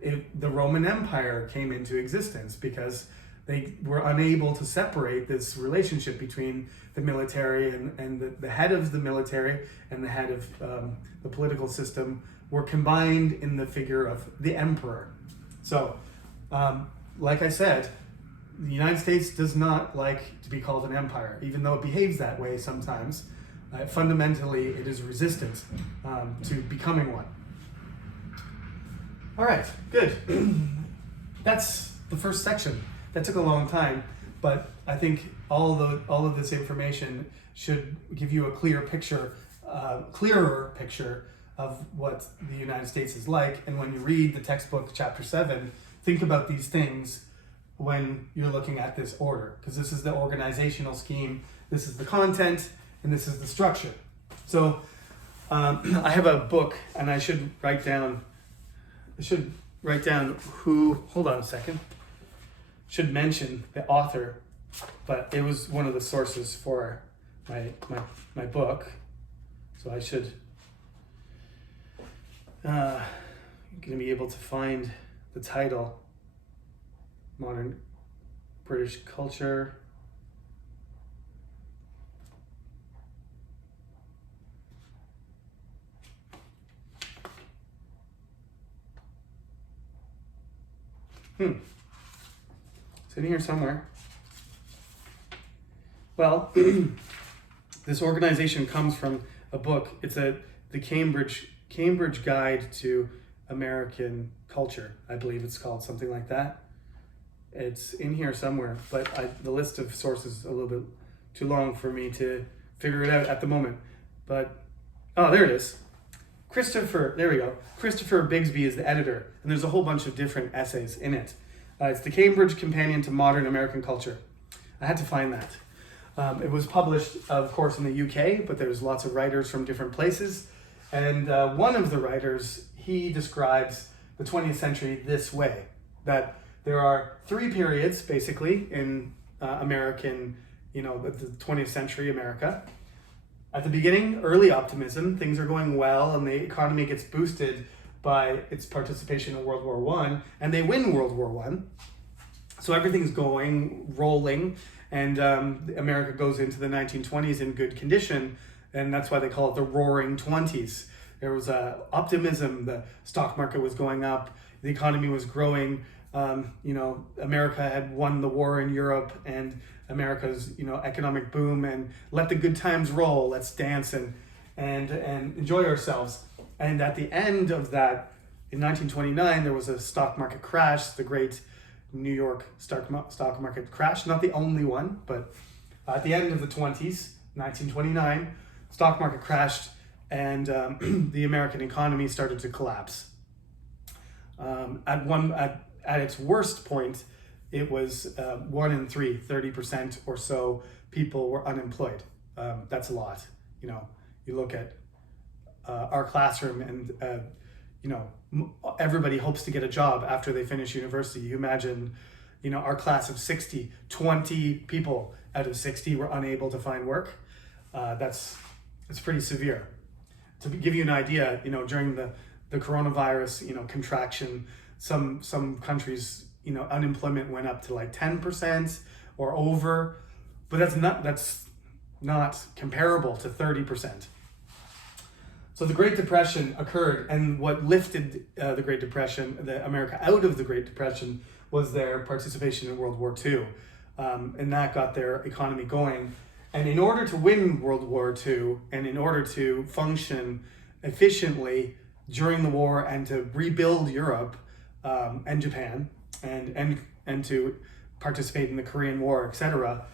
the Roman Empire came into existence because they were unable to separate this relationship between the military and the head of the military and the head of the political system were combined in the figure of the emperor. So, like I said, the United States does not like to be called an empire, even though it behaves that way sometimes. Fundamentally, it is resistant to becoming one. All right, good. That's the first section. That took a long time, but I think all of this information should give you a clearer picture of what the United States is like. And when you read the textbook, Chapter 7, think about these things when you're looking at this order, because this is the organizational scheme, this is the content, and this is the structure. So I have a book, and I should write down who, hold on a second, should mention the author but it was one of the sources for my book. So I should going to be able to find the title, Modern British Culture. Sitting here somewhere. Well, this organization comes from a book. It's the Cambridge Guide to American Culture, I believe it's called, something like that. It's in here somewhere, but the list of sources is a little bit too long for me to figure it out at the moment. But, oh, there it is. There we go. Christopher Bigsby is the editor, and there's a whole bunch of different essays in it. It's the Cambridge Companion to Modern American Culture. I had to find that. It was published, of course, in the UK, but there's lots of writers from different places. And one of the writers, he describes the 20th century this way, that there are three periods, basically, in American, the 20th century America. At the beginning, early optimism, things are going well, and the economy gets boosted by its participation in World War I, and they win World War I. So everything's rolling, and America goes into the 1920s in good condition, and that's why they call it the Roaring Twenties. There was optimism, the stock market was going up, the economy was growing, America had won the war in Europe, and America's, economic boom, and let the good times roll, let's dance and enjoy ourselves. And at the end of that, in 1929, there was a stock market crash, the great New York stock market crash, not the only one, but at the end of the 20s, 1929, stock market crashed, and the American economy started to collapse. At its worst point, it was 1 in 3, 30% or so people were unemployed. That's a lot. You look at our classroom, and everybody hopes to get a job after they finish university. You imagine, our class of 60, 20 people out of 60 were unable to find work. It's pretty severe. To give you an idea, during the coronavirus, contraction, some countries, unemployment went up to like 10% or over, but that's not comparable to 30%. So the Great Depression occurred, and what lifted the Great Depression, America out of the Great Depression, was their participation in World War II, and that got their economy going. And in order to win World War II, and in order to function efficiently during the war, and to rebuild Europe and Japan, and to participate in the Korean War, etc.,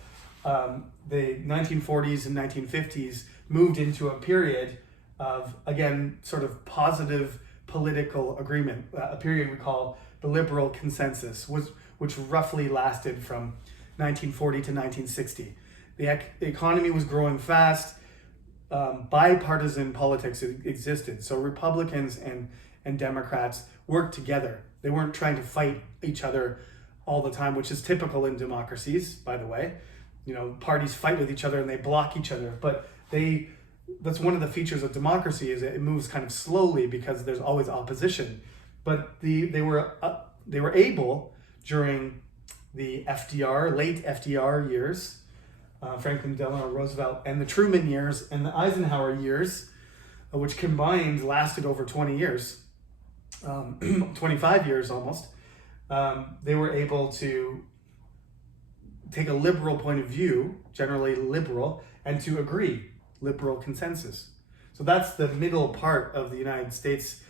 the 1940s and 1950s moved into a period of, again, sort of positive political agreement, a period we call the liberal consensus, which roughly lasted from 1940 to 1960. The economy was growing fast. Bipartisan politics existed. So Republicans and Democrats worked together. They weren't trying to fight each other all the time, which is typical in democracies, by the way. Parties fight with each other and they block each other, but that's one of the features of democracy, is it moves kind of slowly because there's always opposition. But they were able, during the late FDR years, Franklin Delano Roosevelt, and the Truman years and the Eisenhower years, which combined lasted over 20 years, 25 years almost. They were able to take a liberal point of view, generally liberal, and to agree, liberal consensus. So that's the middle part of the United States,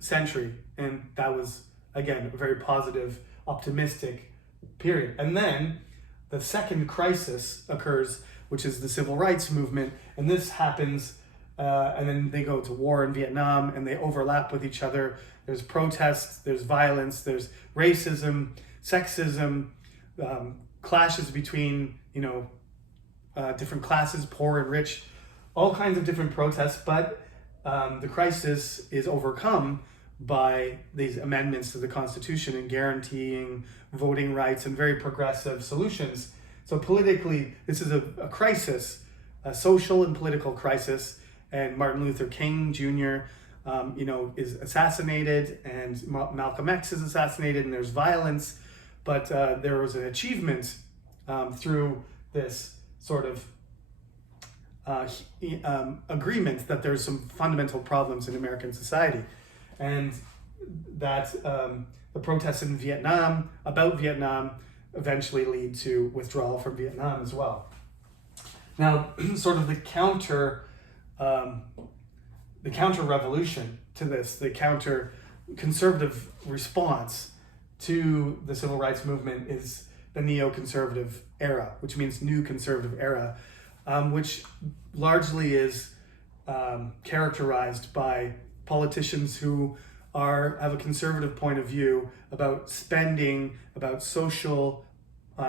century, and that was, again, a very positive, optimistic period. And then the second crisis occurs, which is the Civil Rights Movement, and this happens, and then they go to war in Vietnam, and they overlap with each other. There's protests, there's violence, there's racism, sexism, clashes between, different classes, poor and rich, all kinds of different protests, but the crisis is overcome by these amendments to the Constitution and guaranteeing voting rights and very progressive solutions. So politically, this is a crisis, a social and political crisis. And Martin Luther King Jr., is assassinated, and Malcolm X is assassinated, and there's violence. But there was an achievement through this sort of agreement that there's some fundamental problems in American society, and that the protests in Vietnam, about Vietnam, eventually lead to withdrawal from Vietnam as well. Now, sort of the counter revolution to this, the counter conservative response to the civil rights movement is the neoconservative era, which means new conservative era, which largely is characterized by politicians who have a conservative point of view about spending, about social,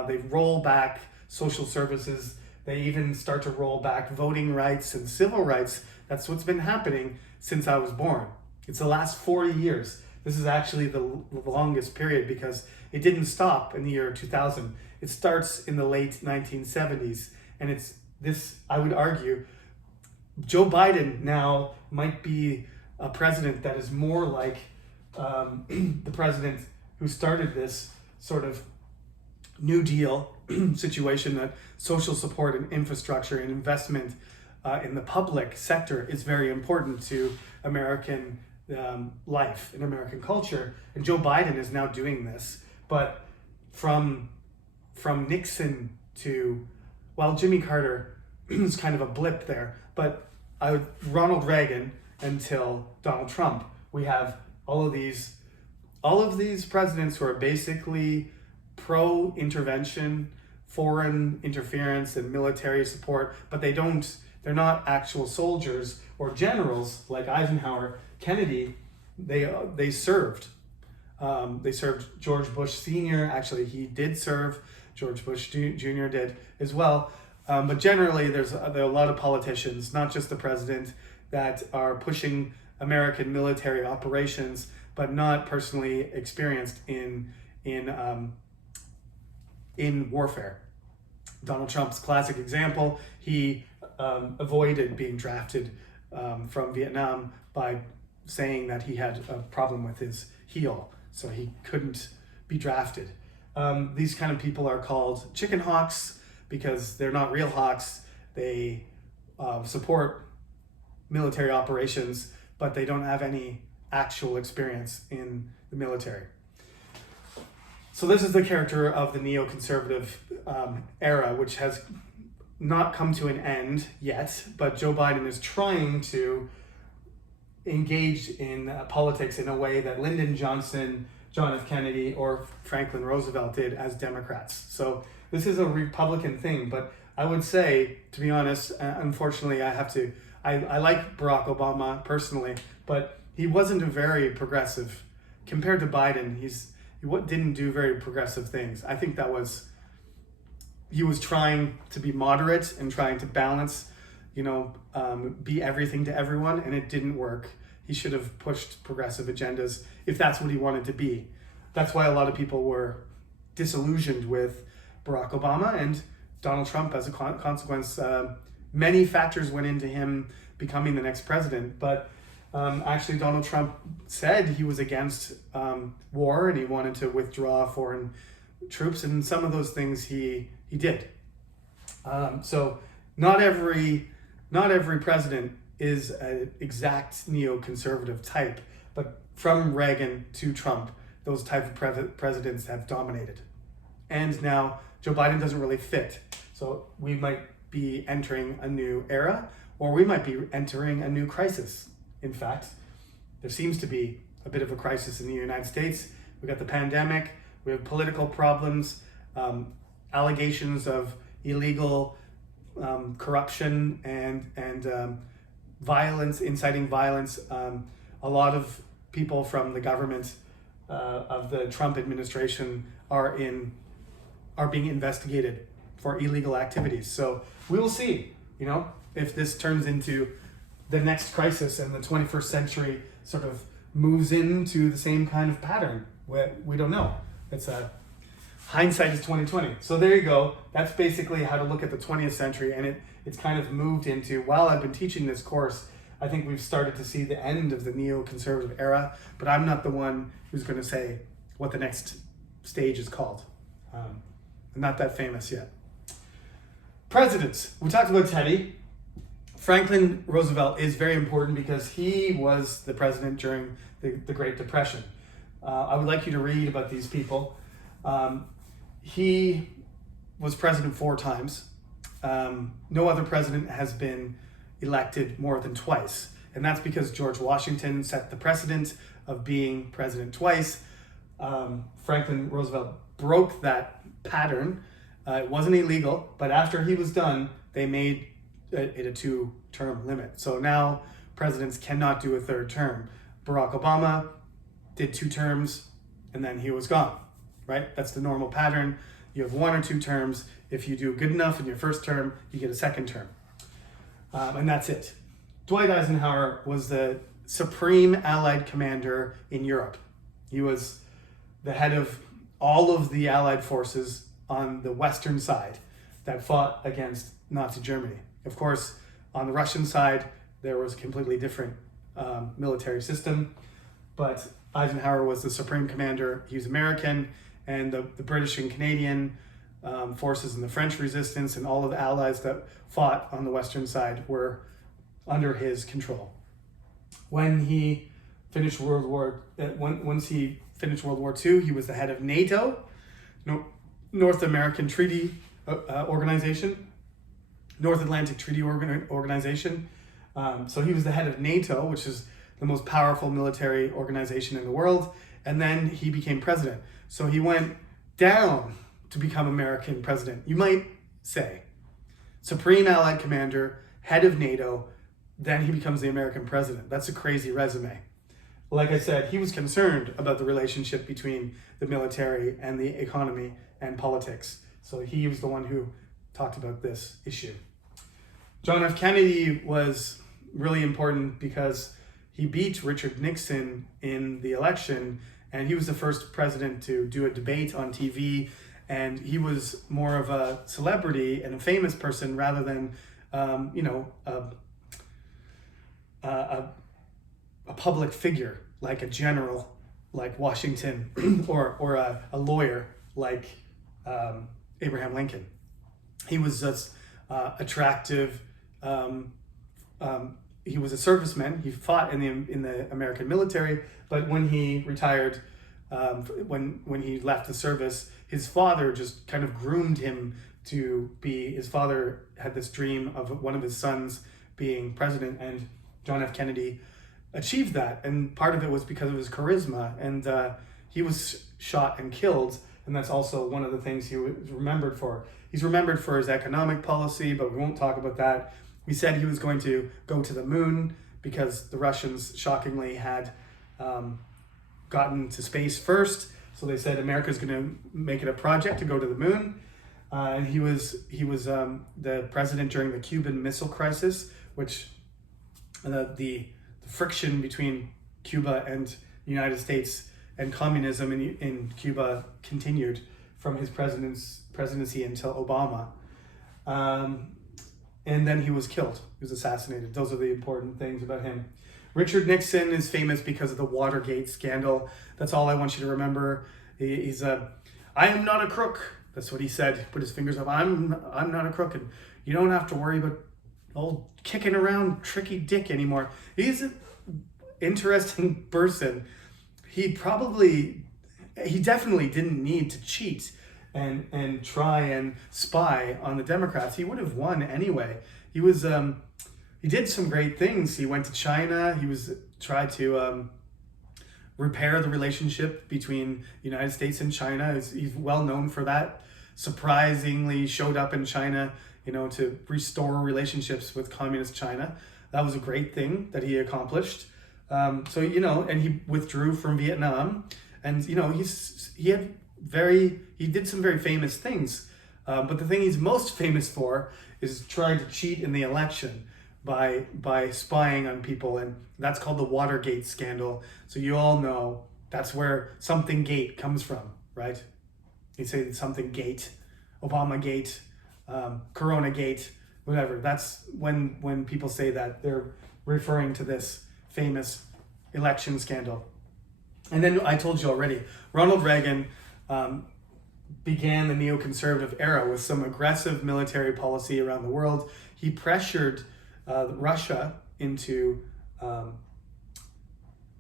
they roll back social services, they even start to roll back voting rights and civil rights. That's what's been happening since I was born. It's the last 40 years. This is actually the longest period because it didn't stop in the year 2000. It starts in the late 1970s. And it's this, I would argue, Joe Biden now might be a president that is more like the president who started this sort of New Deal situation, that social support and infrastructure and investment in the public sector is very important to American life and American culture. And Joe Biden is now doing this. But from Nixon to, well, Jimmy Carter is kind of a blip there. But Ronald Reagan until Donald Trump, we have all of these presidents who are basically pro-intervention, foreign interference and military support, but they're not actual soldiers or generals like Eisenhower. Kennedy, they served. They served George Bush Sr. Actually, he did serve. George Bush Jr. did as well. But generally, there are a lot of politicians, not just the president, that are pushing American military operations, but not personally experienced in warfare. Donald Trump's classic example, he avoided being drafted from Vietnam by saying that he had a problem with his heel, so he couldn't be drafted. These kind of people are called chicken hawks because they're not real hawks. They support military operations, but they don't have any actual experience in the military. So this is the character of the neoconservative era, which has not come to an end yet, but Joe Biden is trying to engage in politics in a way that Lyndon Johnson, John F. Kennedy, or Franklin Roosevelt did as Democrats. So this is a Republican thing, but I would say, to be honest, unfortunately, I like Barack Obama personally, but he wasn't a very progressive. Compared to Biden, he didn't do very progressive things. I think he was trying to be moderate and trying to balance, be everything to everyone, and it didn't work. He should have pushed progressive agendas if that's what he wanted to be. That's why a lot of people were disillusioned with Barack Obama and Donald Trump as a consequence. Many factors went into him becoming the next president, but actually Donald Trump said he was against war and he wanted to withdraw foreign troops, and some of those things he did. So not every president is an exact neoconservative type, but from Reagan to Trump, those type of presidents have dominated. And now Joe Biden doesn't really fit. So we might be entering a new era, or we might be entering a new crisis. In fact, there seems to be a bit of a crisis in the United States. We got the pandemic, we have political problems, allegations of illegal corruption and violence, inciting violence. A lot of people from the government of the Trump administration are being investigated for illegal activities. So we will see, if this turns into the next crisis and the 21st century sort of moves into the same kind of pattern. We don't know. It's hindsight is 2020. So there you go. That's basically how to look at the 20th century, and it's kind of moved into, while I've been teaching this course, I think we've started to see the end of the neoconservative era, but I'm not the one who's going to say what the next stage is called. I'm not that famous yet. Presidents. We talked about Teddy. Franklin Roosevelt is very important because he was the president during the Great Depression. I would like you to read about these people. He was president 4 times. No other president has been elected more than twice. And that's because George Washington set the precedent of being president twice. Franklin Roosevelt broke that pattern. It wasn't illegal, but after he was done, they made it a 2-term limit. So now presidents cannot do a 3rd term. Barack Obama did 2 terms and then he was gone, right? That's the normal pattern. You have 1 or 2 terms. If you do good enough in your 1st term, you get a 2nd term. And that's it. Dwight Eisenhower was the supreme Allied commander in Europe. He was the head of all of the Allied forces on the Western side that fought against Nazi Germany. Of course, on the Russian side, there was a completely different military system, but Eisenhower was the supreme commander. He was American, and the British and Canadian forces and the French resistance and all of the allies that fought on the Western side were under his control. When he finished once he finished World War II, he was the head of NATO, North American Treaty Organization, North Atlantic Treaty Organization. So he was the head of NATO, which is the most powerful military organization in the world. And then he became president. So he went down to become American president. You might say, Supreme Allied Commander, head of NATO, then he becomes the American president. That's a crazy resume. Like I said, he was concerned about the relationship between the military and the economy and politics. So he was the one who talked about this issue. John F. Kennedy was really important because he beat Richard Nixon in the election, and he was the first president to do a debate on TV, and he was more of a celebrity and a famous person rather than, a public figure like a general like Washington or a lawyer like Abraham Lincoln. He was just attractive. He was a serviceman. He fought in the American military, but when he retired, when he left the service, his father just kind of groomed him to be. His father had this dream of one of his sons being president, and John F. Kennedy achieved that. And part of it was because of his charisma, and he was shot and killed. And that's also one of the things he was remembered for. He's remembered for his economic policy, but we won't talk about that. We said he was going to go to the moon because the Russians shockingly had gotten to space first. So they said America's going to make it a project to go to the moon. And he was the president during the Cuban Missile Crisis, which the friction between Cuba and the United States and communism in Cuba continued from his presidency until Obama. And then he was killed. He was assassinated. Those are the important things about him. Richard Nixon is famous because of the Watergate scandal. That's all I want you to remember. I am not a crook. That's what he said. He put his fingers up. I'm not a crook, and you don't have to worry about old kicking around tricky Dick anymore. He's an interesting person. He definitely didn't need to cheat and try and spy on the Democrats. He would have won anyway. He did some great things. He went to China. He tried to repair the relationship between the United States and China. He's well known for that. Surprisingly showed up in China, to restore relationships with communist China. That was a great thing that he accomplished. And he withdrew from Vietnam, and he did some very famous things. But the thing he's most famous for is trying to cheat in the election. by spying on people, and that's called the Watergate scandal. So you all know that's where something gate comes from, right? You say something gate, Obama gate, Corona gate, whatever. That's when people say that, they're referring to this famous election scandal. And then I told you already, Ronald Reagan began the neoconservative era with some aggressive military policy around the world. He pressured Russia into,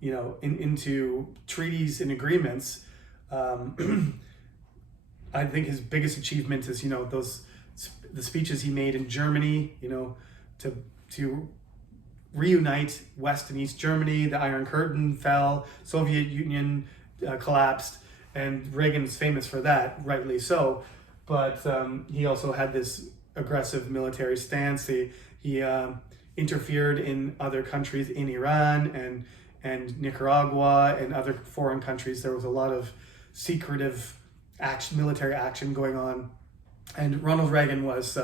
into treaties and agreements. I think his biggest achievement is, the speeches he made in Germany, to reunite West and East Germany. The Iron Curtain fell, Soviet Union collapsed, and Reagan's famous for that, rightly so. But he also had this aggressive military stance. He interfered in other countries, in Iran and Nicaragua and other foreign countries. There was a lot of secretive military action going on. And Ronald Reagan was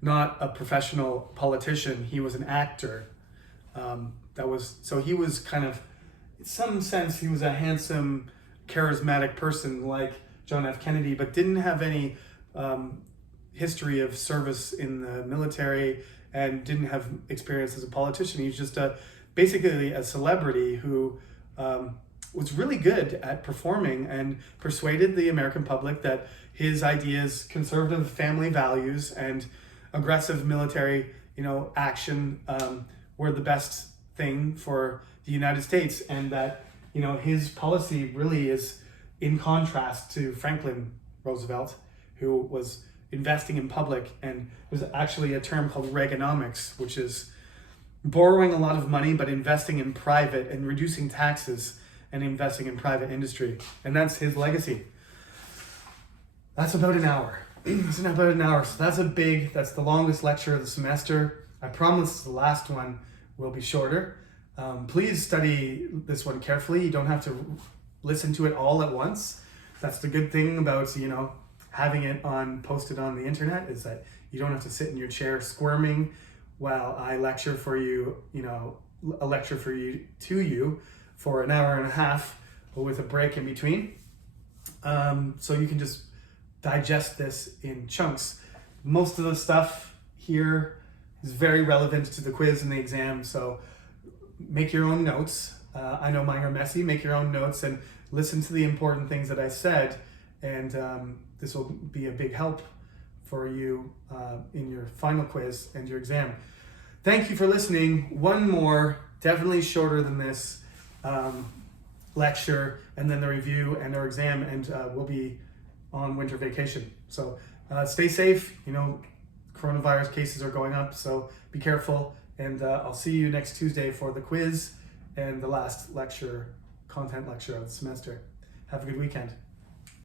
not a professional politician. He was an actor. So he was kind of, in some sense, he was a handsome, charismatic person like John F. Kennedy, but didn't have any history of service in the military and didn't have experience as a politician. He was just basically a celebrity who was really good at performing and persuaded the American public that his ideas, conservative family values and aggressive military, action were the best thing for the United States, and that, his policy really is in contrast to Franklin Roosevelt, who was investing in public, and there's actually a term called Reaganomics, which is borrowing a lot of money but investing in private and reducing taxes and investing in private industry. And that's his legacy. That's about an hour. So that's the longest lecture of the semester. I promise the last one will be shorter. Please study this one carefully. You don't have to listen to it all at once. That's the good thing about, having it posted on the internet, is that you don't have to sit in your chair squirming while I lecture for you, a lecture to you for an hour and a half with a break in between. So you can just digest this in chunks. Most of the stuff here is very relevant to the quiz and the exam, so make your own notes. I know mine are messy. Make your own notes and listen to the important things that I said, and this will be a big help for you in your final quiz and your exam. Thank you for listening. One more, definitely shorter than this, lecture, and then the review and our exam, and we'll be on winter vacation. So stay safe. Coronavirus cases are going up, so be careful. And I'll see you next Tuesday for the quiz and the last content lecture of the semester. Have a good weekend.